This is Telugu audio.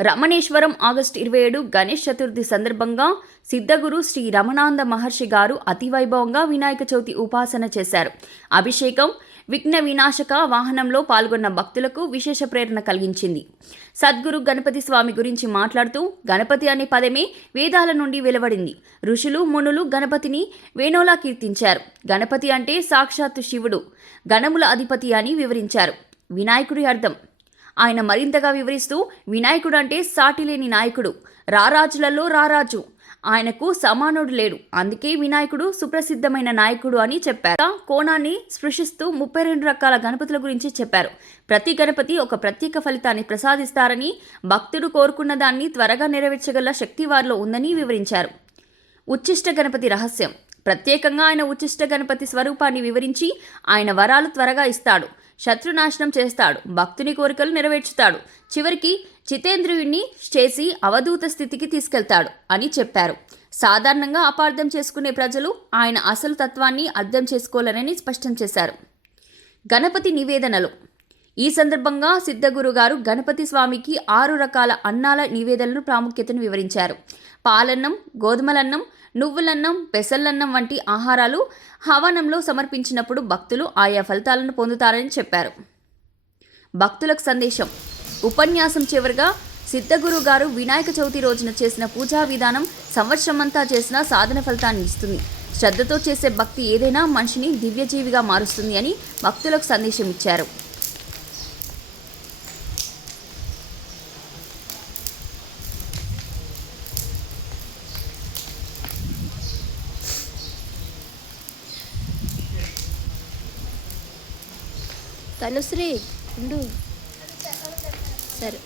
రమణేశ్వరం ఆగస్టు ఇరవై ఏడు గణేష్ చతుర్థి సందర్భంగా సిద్ధగురు శ్రీ రమణానంద మహర్షి గారు అతివైభవంగా వినాయక చవితి ఉపాసన చేశారు. అభిషేకం విఘ్న వినాశక వాహనంలో పాల్గొన్న భక్తులకు విశేష ప్రేరణ కలిగించింది. సద్గురు గణపతి స్వామి గురించి మాట్లాడుతూ గణపతి అనే పదమే వేదాల నుండి వెలువడింది. ఋషులు మునులు గణపతిని వేణోలా కీర్తించారు. గణపతి అంటే సాక్షాత్తు శివుడు గణముల అధిపతి అని వివరించారు. వినాయకుడి అర్థం ఆయన మరింతగా వివరిస్తూ వినాయకుడు అంటే సాటిలేని నాయకుడు. రారాజులలో రారాజు. ఆయనకు సమానుడు లేడు. అందుకే వినాయకుడు సుప్రసిద్ధమైన నాయకుడు అని చెప్పారు. కోణాన్ని స్పృశిస్తూ ముప్పై రెండు రకాల గణపతుల గురించి చెప్పారు. ప్రతి గణపతి ఒక ప్రత్యేక ఫలితాన్ని ప్రసాదిస్తారని భక్తుడు కోరుకున్న దాన్ని త్వరగా నెరవేర్చగల శక్తి వారిలో ఉందని వివరించారు. ఉచ్చిష్ట గణపతి రహస్యం. ప్రత్యేకంగా ఆయన ఉచ్చిష్ట గణపతి స్వరూపాన్ని వివరించి ఆయన వరాలు త్వరగా ఇస్తాడు. శత్రునాశనం చేస్తాడు. భక్తుని కోరికలు నెరవేర్చుతాడు. చివరికి చితేంద్రియుణ్ణి చేసి అవధూత స్థితికి తీసుకెళ్తాడు అని చెప్పారు. సాధారణంగా అపార్థం చేసుకునే ప్రజలు ఆయన అసలు తత్వాన్ని అర్థం చేసుకోలేరని స్పష్టం చేశారు. గణపతి నివేదనలు. ఈ సందర్భంగా సిద్ధగురు గారు గణపతి స్వామికి ఆరు రకాల అన్నాల నివేదనలు ప్రాముఖ్యతను వివరించారు. పాలన్నం గోధుమలన్నం నువ్వులన్నం పెసల్లన్నం వంటి ఆహారాలు హవనంలో సమర్పించినప్పుడు భక్తులు ఆయా ఫలితాలను పొందుతారని చెప్పారు. భక్తులకు సందేశం ఉపన్యాసం చివరిగా సిద్ధగురు గారు వినాయక చవితి రోజున చేసిన పూజా విధానం సంవత్సరమంతా చేసిన సాధన ఫలితాన్ని ఇస్తుంది. శ్రద్ధతో చేసే భక్తి ఏదైనా మనిషిని దివ్యజీవిగా మారుస్తుంది అని భక్తులకు సందేశం ఇచ్చారు. తనుశ్రీ ఉండు. సరే.